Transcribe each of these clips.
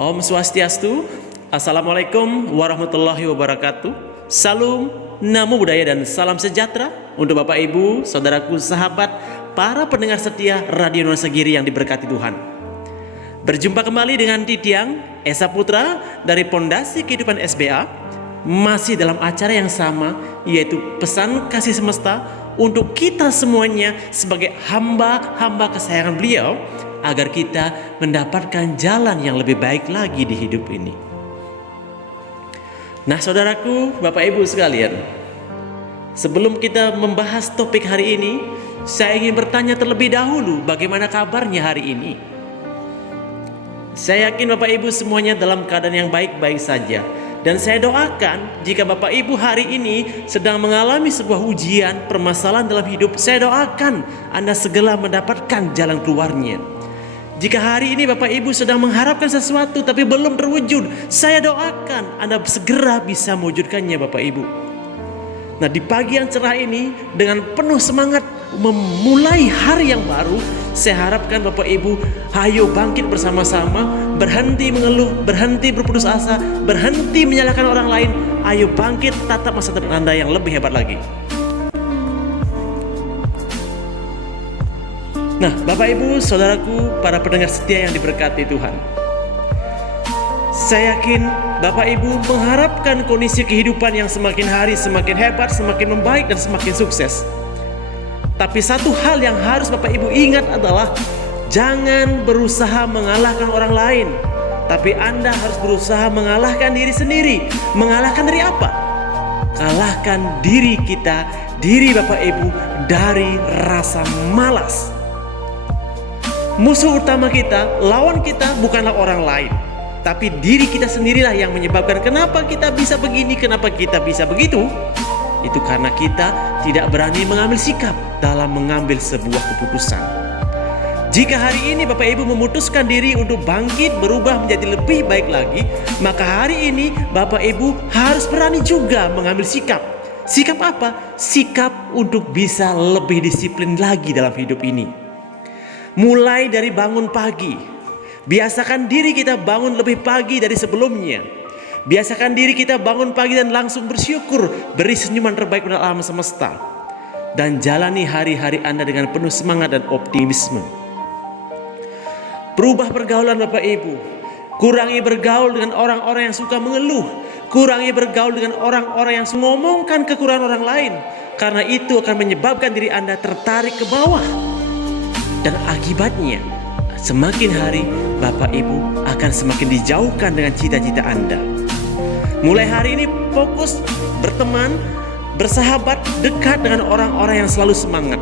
Om Swastiastu. Assalamualaikum warahmatullahi wabarakatuh. Salam, namo buddhaya dan salam sejahtera untuk Bapak Ibu, saudaraku, sahabat, para pendengar setia Radio Nuansa Giri yang diberkati Tuhan. Berjumpa kembali dengan Titiang Esa Putra dari Pondasi Kehidupan SBA, masih dalam acara yang sama, yaitu pesan kasih semesta untuk kita semuanya sebagai hamba-hamba kesayangan beliau, agar kita mendapatkan jalan yang lebih baik lagi di hidup ini. Nah, saudaraku, Bapak Ibu sekalian, sebelum kita membahas topik hari ini, saya ingin bertanya terlebih dahulu, bagaimana kabarnya hari ini? Saya yakin Bapak Ibu semuanya dalam keadaan yang baik-baik saja. Dan saya doakan jika Bapak Ibu hari ini sedang mengalami sebuah ujian, permasalahan dalam hidup, saya doakan Anda segera mendapatkan jalan keluarnya. Jika hari ini Bapak Ibu sedang mengharapkan sesuatu tapi belum terwujud, saya doakan Anda segera bisa mewujudkannya Bapak Ibu. Nah, di pagi yang cerah ini dengan penuh semangat memulai hari yang baru, saya harapkan Bapak Ibu ayo bangkit bersama-sama, berhenti mengeluh, berhenti berputus asa, berhenti menyalahkan orang lain. Ayo bangkit, tatap masa depan Anda yang lebih hebat lagi. Nah, Bapak Ibu, saudaraku, para pendengar setia yang diberkati Tuhan, saya yakin Bapak Ibu mengharapkan kondisi kehidupan yang semakin hari semakin hebat, semakin membaik dan semakin sukses. Tapi satu hal yang harus Bapak Ibu ingat adalah jangan berusaha mengalahkan orang lain, tapi Anda harus berusaha mengalahkan diri sendiri. Mengalahkan dari apa? Kalahkan diri kita, diri Bapak Ibu, dari rasa malas. Musuh utama kita, lawan kita bukanlah orang lain, tapi diri kita sendirilah yang menyebabkan kenapa kita bisa begini, kenapa kita bisa begitu. Itu karena kita tidak berani mengambil sikap dalam mengambil sebuah keputusan. Jika hari ini Bapak Ibu memutuskan diri untuk bangkit, berubah menjadi lebih baik lagi, maka hari ini Bapak Ibu harus berani juga mengambil sikap. Sikap apa? Sikap untuk bisa lebih disiplin lagi dalam hidup ini. Mulai dari bangun pagi, biasakan diri kita bangun lebih pagi dari sebelumnya. Biasakan diri kita bangun pagi dan langsung bersyukur, beri senyuman terbaik pada alam semesta, dan jalani hari-hari Anda dengan penuh semangat dan optimisme. Berubah pergaulan Bapak Ibu, kurangi bergaul dengan orang-orang yang suka mengeluh, kurangi bergaul dengan orang-orang yang mengomongkan kekurangan orang lain, karena itu akan menyebabkan diri Anda tertarik ke bawah. Dan akibatnya, semakin hari Bapak Ibu akan semakin dijauhkan dengan cita-cita Anda. Mulai hari ini fokus berteman, bersahabat, dekat dengan orang-orang yang selalu semangat.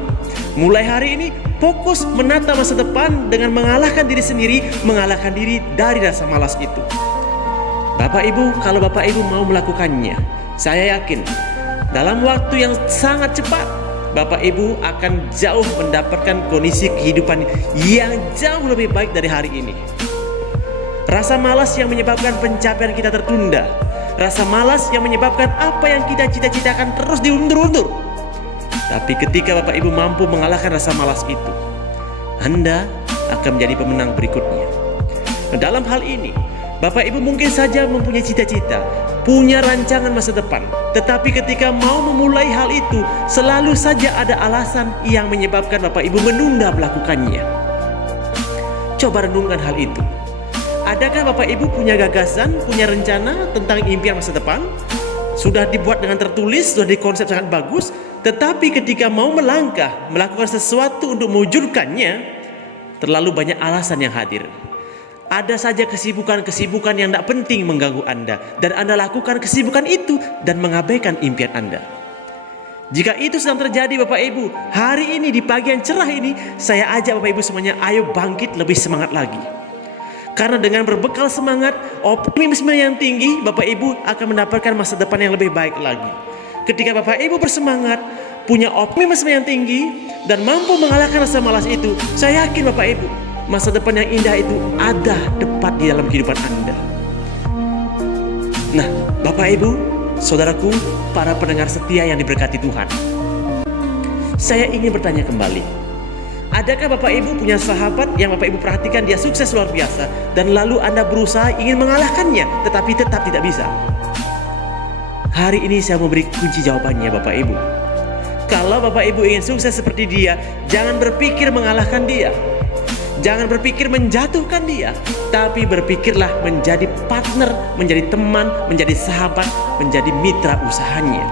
Mulai hari ini fokus menata masa depan dengan mengalahkan diri sendiri, mengalahkan diri dari rasa malas itu. Bapak Ibu, kalau Bapak Ibu mau melakukannya, saya yakin dalam waktu yang sangat cepat Bapak Ibu akan jauh mendapatkan kondisi kehidupan yang jauh lebih baik dari hari ini. Rasa malas yang menyebabkan pencapaian kita tertunda, rasa malas yang menyebabkan apa yang kita cita-citakan terus diundur-undur. Tapi ketika Bapak Ibu mampu mengalahkan rasa malas itu, Anda akan menjadi pemenang berikutnya. Nah, dalam hal ini Bapak Ibu mungkin saja mempunyai cita-cita, punya rancangan masa depan, tetapi ketika mau memulai hal itu, selalu saja ada alasan yang menyebabkan Bapak Ibu menunda melakukannya. Coba renungkan hal itu. Adakah Bapak Ibu punya gagasan, punya rencana tentang impian masa depan? Sudah dibuat dengan tertulis, sudah dikonsep sangat bagus, tetapi ketika mau melangkah, melakukan sesuatu untuk mewujudkannya, terlalu banyak alasan yang hadir. Ada saja kesibukan-kesibukan yang tidak penting mengganggu Anda, dan Anda lakukan kesibukan itu dan mengabaikan impian Anda. Jika itu sedang terjadi Bapak Ibu, hari ini di pagi yang cerah ini, saya ajak Bapak Ibu semuanya, ayo bangkit lebih semangat lagi. Karena dengan berbekal semangat, optimisme yang tinggi, Bapak Ibu akan mendapatkan masa depan yang lebih baik lagi. Ketika Bapak Ibu bersemangat, punya optimisme yang tinggi, dan mampu mengalahkan rasa malas itu, saya yakin Bapak Ibu, masa depan yang indah itu ada tepat di dalam kehidupan Anda. Nah, Bapak Ibu, saudaraku, para pendengar setia yang diberkati Tuhan, saya ingin bertanya kembali. Adakah Bapak Ibu punya sahabat yang Bapak Ibu perhatikan dia sukses luar biasa, dan lalu Anda berusaha ingin mengalahkannya tetapi tetap tidak bisa? Hari ini saya mau beri kunci jawabannya Bapak Ibu. Kalau Bapak Ibu ingin sukses seperti dia, jangan berpikir mengalahkan dia, jangan berpikir menjatuhkan dia, tapi berpikirlah menjadi partner, menjadi teman, menjadi sahabat, menjadi mitra usahanya.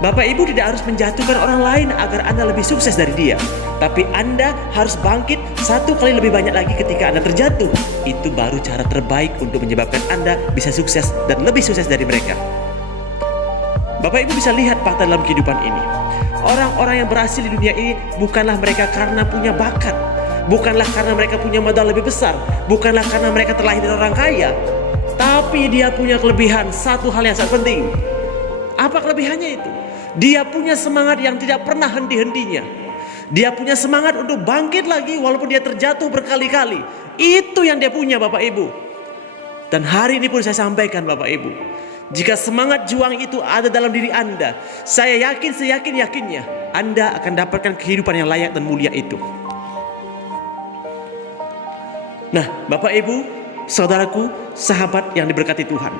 Bapak Ibu tidak harus menjatuhkan orang lain agar Anda lebih sukses dari dia, tapi Anda harus bangkit 1 kali lebih banyak lagi ketika Anda terjatuh. Itu baru cara terbaik untuk menyebabkan Anda bisa sukses dan lebih sukses dari mereka. Bapak Ibu bisa lihat fakta dalam kehidupan ini. Orang-orang yang berhasil di dunia ini bukanlah mereka karena punya bakat, bukanlah karena mereka punya modal lebih besar, bukanlah karena mereka terlahir dari orang kaya, tapi dia punya kelebihan, satu hal yang sangat penting. Apa kelebihannya itu? Dia punya semangat yang tidak pernah henti-hentinya. Dia punya semangat untuk bangkit lagi walaupun dia terjatuh berkali-kali. Itu yang dia punya Bapak Ibu. Dan hari ini pun saya sampaikan Bapak Ibu, jika semangat juang itu ada dalam diri Anda, saya yakin seyakin-yakinnya Anda akan dapatkan kehidupan yang layak dan mulia itu. Nah Bapak Ibu, saudaraku, sahabat yang diberkati Tuhan,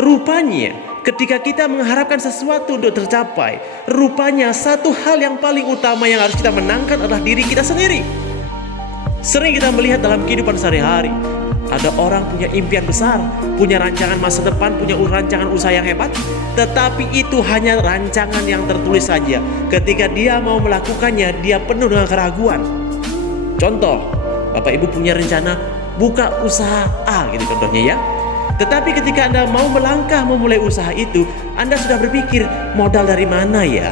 rupanya ketika kita mengharapkan sesuatu untuk tercapai, rupanya satu hal yang paling utama yang harus kita menangkan adalah diri kita sendiri. Sering kita melihat dalam kehidupan sehari-hari, ada orang punya impian besar, punya rancangan masa depan, punya rancangan usaha yang hebat, tetapi itu hanya rancangan yang tertulis saja. Ketika dia mau melakukannya, dia penuh dengan keraguan. Contoh, Bapak Ibu punya rencana buka usaha A gitu contohnya ya. Tetapi ketika Anda mau melangkah memulai usaha itu, Anda sudah berpikir modal dari mana ya?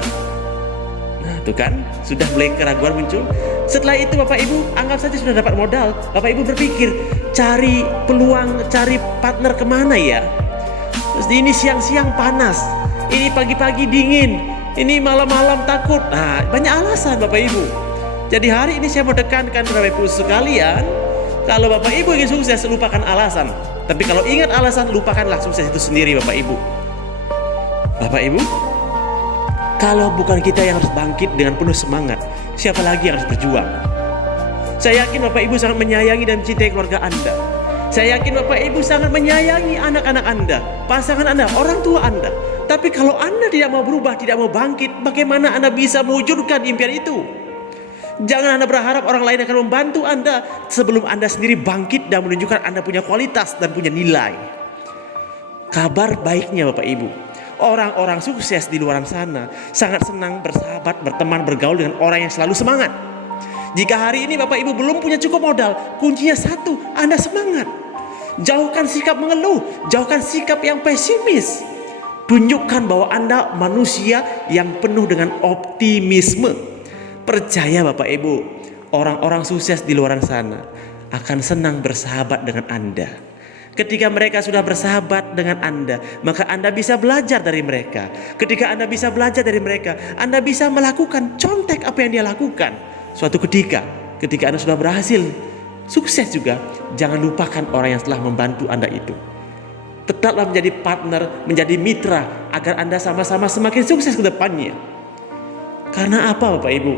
Nah itu kan sudah mulai keraguan muncul. Setelah itu Bapak Ibu anggap saja sudah dapat modal, Bapak Ibu berpikir cari peluang, cari partner kemana ya? Terus ini siang-siang panas, ini pagi-pagi dingin, ini malam-malam takut. Nah banyak alasan Bapak Ibu. Jadi hari ini saya mau tekankan Bapak Ibu sekalian, kalau Bapak Ibu ingin sukses lupakan alasan. Tapi kalau ingat alasan, lupakanlah sukses itu sendiri Bapak Ibu. Bapak Ibu, kalau bukan kita yang harus bangkit dengan penuh semangat, siapa lagi yang harus berjuang? Saya yakin Bapak Ibu sangat menyayangi dan mencintai keluarga Anda. Saya yakin Bapak Ibu sangat menyayangi anak-anak Anda, pasangan Anda, orang tua Anda. Tapi kalau Anda tidak mau berubah, tidak mau bangkit, bagaimana Anda bisa mewujudkan impian itu? Jangan Anda berharap orang lain akan membantu Anda sebelum Anda sendiri bangkit dan menunjukkan Anda punya kualitas dan punya nilai. Kabar baiknya Bapak Ibu, orang-orang sukses di luar sana sangat senang bersahabat, berteman, bergaul dengan orang yang selalu semangat. Jika hari ini Bapak Ibu belum punya cukup modal, kuncinya satu, Anda semangat. Jauhkan sikap mengeluh, jauhkan sikap yang pesimis. Tunjukkan bahwa Anda manusia yang penuh dengan optimisme. Percaya Bapak Ibu, orang-orang sukses di luar sana akan senang bersahabat dengan Anda. Ketika mereka sudah bersahabat dengan Anda, maka Anda bisa belajar dari mereka. Ketika Anda bisa belajar dari mereka, Anda bisa melakukan contek apa yang dia lakukan. Suatu ketika Anda sudah berhasil sukses juga, jangan lupakan orang yang telah membantu Anda itu. Tetaplah menjadi partner, menjadi mitra, agar Anda sama-sama semakin sukses ke depannya. Karena apa Bapak Ibu?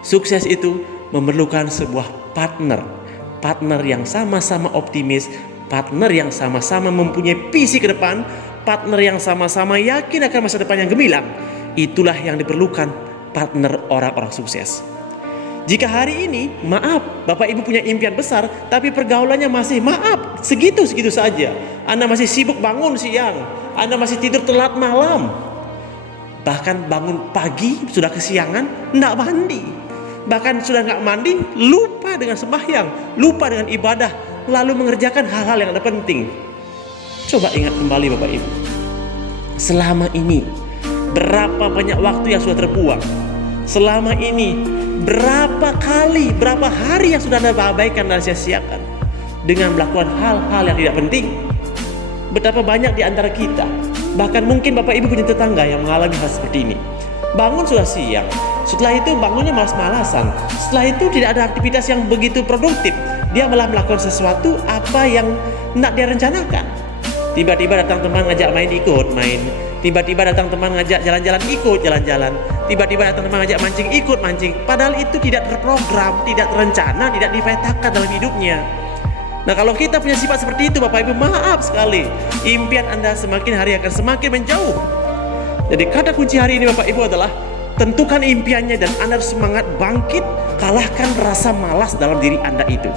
Sukses itu memerlukan sebuah partner yang sama-sama optimis, partner yang sama-sama mempunyai visi ke depan, partner yang sama-sama yakin akan masa depan yang gemilang. Itulah yang diperlukan partner orang-orang sukses. Jika hari ini, maaf, Bapak Ibu punya impian besar, tapi pergaulannya masih segitu-segitu saja. Anda masih sibuk bangun siang, Anda masih tidur telat malam. Bahkan bangun pagi sudah kesiangan, tidak mandi. Bahkan sudah nggak mandi, lupa dengan sembahyang, lupa dengan ibadah, lalu mengerjakan hal-hal yang ada penting. Coba ingat kembali Bapak Ibu, selama ini berapa banyak waktu yang sudah terbuang? Selama ini berapa hari yang sudah Anda abaikan dan sia-siakan dengan melakukan hal-hal yang tidak penting? Betapa banyak di antara kita, bahkan mungkin Bapak Ibu punya tetangga yang mengalami hal seperti ini. Bangun sudah siang, setelah itu bangunnya malas-malasan, setelah itu tidak ada aktivitas yang begitu produktif. Dia malah melakukan sesuatu apa yang tidak dia rencanakan. Tiba-tiba datang teman ngajak main, ikut main. Tiba-tiba datang teman ngajak jalan-jalan, ikut jalan-jalan. tiba-tiba datang mengajak mancing, ikut mancing. Padahal itu tidak terprogram, tidak terencana, tidak dipetakan dalam hidupnya. Nah, kalau kita punya sifat seperti itu, Bapak Ibu, maaf sekali, impian Anda semakin hari akan semakin menjauh. Jadi kata kunci hari ini Bapak Ibu adalah tentukan impiannya dan Anda harus semangat bangkit, kalahkan rasa malas dalam diri Anda itu.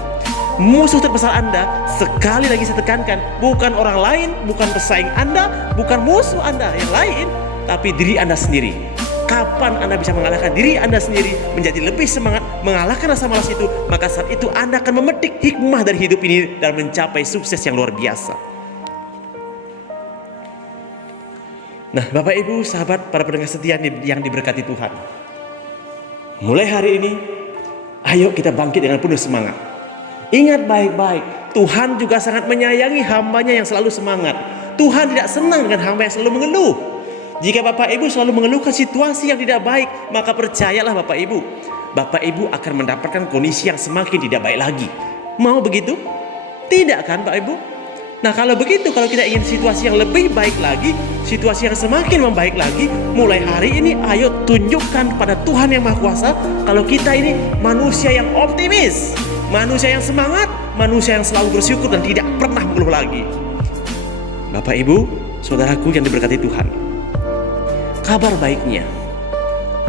Musuh terbesar Anda, sekali lagi saya tekankan, bukan orang lain, bukan pesaing Anda, bukan musuh Anda yang lain, tapi diri Anda sendiri. Kapan Anda bisa mengalahkan diri Anda sendiri, menjadi lebih semangat mengalahkan rasa malas itu, maka saat itu Anda akan memetik hikmah dari hidup ini dan mencapai sukses yang luar biasa. Nah, Bapak Ibu, sahabat, para pendengar setia yang diberkati Tuhan, mulai hari ini, ayo kita bangkit dengan penuh semangat. Ingat baik-baik, Tuhan juga sangat menyayangi hambanya yang selalu semangat. Tuhan tidak senang dengan hamba yang selalu mengeluh. Jika Bapak Ibu selalu mengeluhkan situasi yang tidak baik, maka percayalah Bapak Ibu akan mendapatkan kondisi yang semakin tidak baik lagi. Mau begitu? Tidak kan Pak Ibu? Nah, kalau begitu, kalau kita ingin situasi yang lebih baik lagi, situasi yang semakin membaik lagi, mulai hari ini ayo tunjukkan pada Tuhan yang Maha Kuasa kalau kita ini manusia yang optimis, manusia yang semangat, manusia yang selalu bersyukur dan tidak pernah mengeluh lagi. Bapak Ibu, saudaraku yang diberkati Tuhan, kabar baiknya,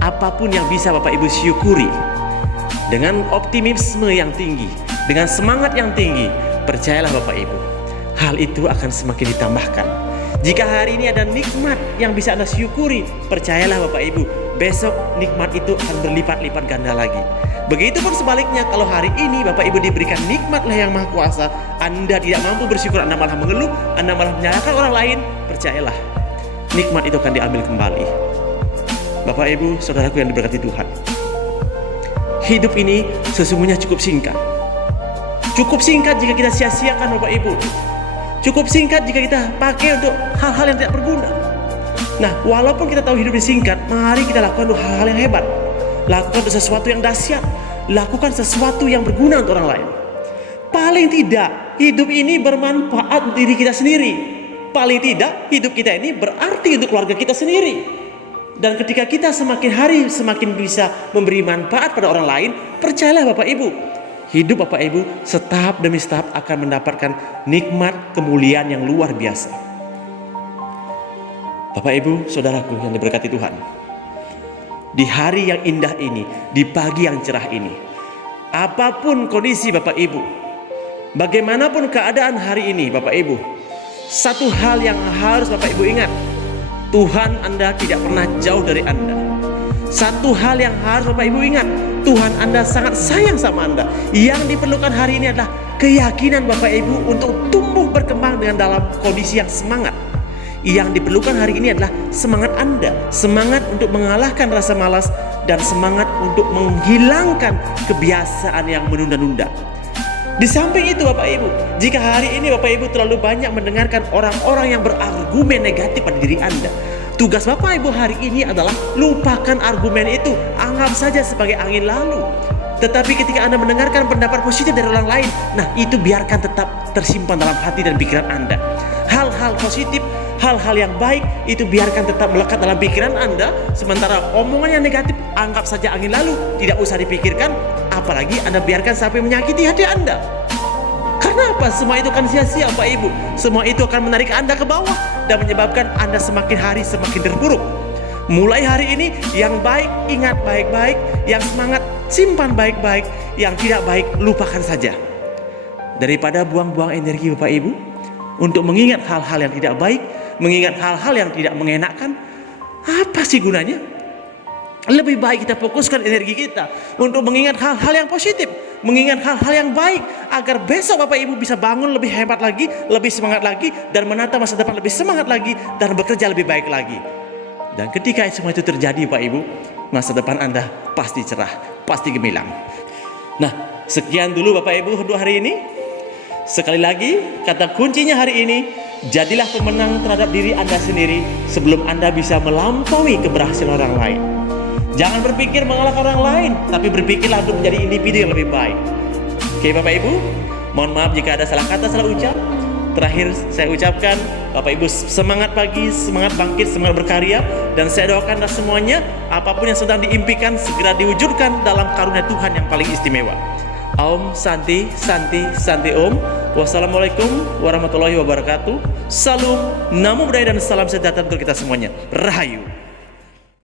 apapun yang bisa Bapak Ibu syukuri, dengan optimisme yang tinggi, dengan semangat yang tinggi, percayalah Bapak Ibu, hal itu akan semakin ditambahkan. Jika hari ini ada nikmat yang bisa Anda syukuri, percayalah Bapak Ibu, besok nikmat itu akan berlipat-lipat ganda lagi. Begitupun sebaliknya, kalau hari ini Bapak Ibu diberikan nikmat oleh Yang Maha Kuasa, Anda tidak mampu bersyukur, Anda malah mengeluh, Anda malah menyalahkan orang lain, percayalah, nikmat itu akan diambil kembali. Bapak Ibu, saudaraku yang diberkati Tuhan, hidup ini sesungguhnya cukup singkat. Cukup singkat jika kita sia-siakan Bapak Ibu. Cukup singkat jika kita pakai untuk hal-hal yang tidak berguna. Nah, walaupun kita tahu hidup ini singkat, mari kita lakukan untuk hal-hal yang hebat. Lakukan untuk sesuatu yang dahsyat. Lakukan sesuatu yang berguna untuk orang lain. Paling tidak, hidup ini bermanfaat untuk diri kita sendiri. Paling tidak, hidup kita ini berarti untuk keluarga kita sendiri. Dan ketika kita semakin hari semakin bisa memberi manfaat pada orang lain, percayalah Bapak Ibu, hidup Bapak Ibu setahap demi setahap akan mendapatkan nikmat kemuliaan yang luar biasa. Bapak Ibu, saudaraku yang diberkati Tuhan, di hari yang indah ini, di pagi yang cerah ini, apapun kondisi Bapak Ibu, bagaimanapun keadaan hari ini Bapak Ibu, satu hal yang harus Bapak Ibu ingat, Tuhan Anda tidak pernah jauh dari Anda. Satu hal yang harus Bapak Ibu ingat, Tuhan Anda sangat sayang sama Anda. Yang diperlukan hari ini adalah keyakinan Bapak Ibu untuk tumbuh berkembang dengan dalam kondisi yang semangat. Yang diperlukan hari ini adalah semangat Anda, semangat untuk mengalahkan rasa malas, dan semangat untuk menghilangkan kebiasaan yang menunda-nunda. Di samping itu Bapak Ibu, jika hari ini Bapak Ibu terlalu banyak mendengarkan orang-orang yang berargumen negatif pada diri Anda, tugas Bapak Ibu hari ini adalah lupakan argumen itu, anggap saja sebagai angin lalu. Tetapi ketika Anda mendengarkan pendapat positif dari orang lain, nah itu biarkan tetap tersimpan dalam hati dan pikiran Anda. Hal-hal positif, hal-hal yang baik itu biarkan tetap melekat dalam pikiran Anda. Sementara omongan yang negatif anggap saja angin lalu, tidak usah dipikirkan. Apalagi Anda biarkan sampai menyakiti hati Anda. Karena apa? Semua itu akan sia-sia Pak Ibu. Semua itu akan menarik Anda ke bawah dan menyebabkan Anda semakin hari semakin terpuruk. Mulai hari ini, yang baik ingat baik-baik, yang semangat simpan baik-baik, yang tidak baik lupakan saja. Daripada buang-buang energi Bapak Ibu untuk mengingat hal-hal yang tidak baik, mengingat hal-hal yang tidak mengenakan, apa sih gunanya? Lebih baik kita fokuskan energi kita untuk mengingat hal-hal yang positif, mengingat hal-hal yang baik, agar besok Bapak Ibu bisa bangun lebih hebat lagi, lebih semangat lagi, dan menata masa depan lebih semangat lagi, dan bekerja lebih baik lagi. Dan ketika semua itu terjadi Pak Ibu, masa depan Anda pasti cerah, pasti gemilang. Nah, sekian dulu Bapak Ibu untuk hari ini. Sekali lagi, kata kuncinya hari ini, jadilah pemenang terhadap diri Anda sendiri sebelum Anda bisa melampaui keberhasilan orang lain. Jangan berpikir mengalahkan orang lain, tapi berpikirlah untuk menjadi individu yang lebih baik. Oke Bapak Ibu, mohon maaf jika ada salah kata, salah ucap. terakhir saya ucapkan, Bapak Ibu semangat pagi, semangat bangkit, semangat berkarya, dan saya doakan semuanya apapun yang sedang diimpikan segera diwujudkan dalam karunia Tuhan yang paling istimewa. Om Santi Santi Santi Om. Wassalamualaikum warahmatullahi wabarakatuh. Salam, namo buddhaya, dan salam sejahtera untuk kita semuanya. Rahayu.